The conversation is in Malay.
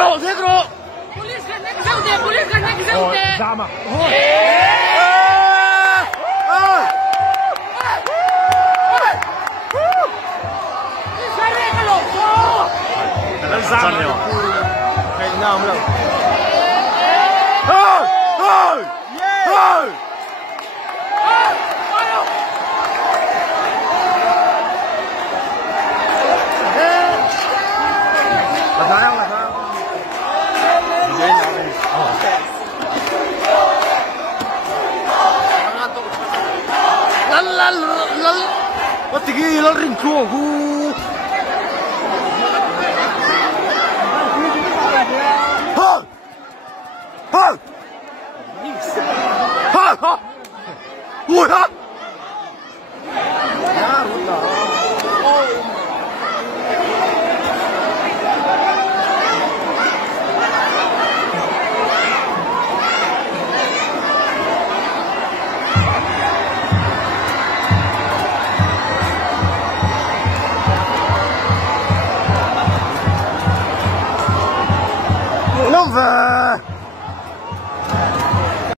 negro. Police kan nek zeute. Zama. Zanyo. Kay naam lang. Tigil ang ring ko. Nova!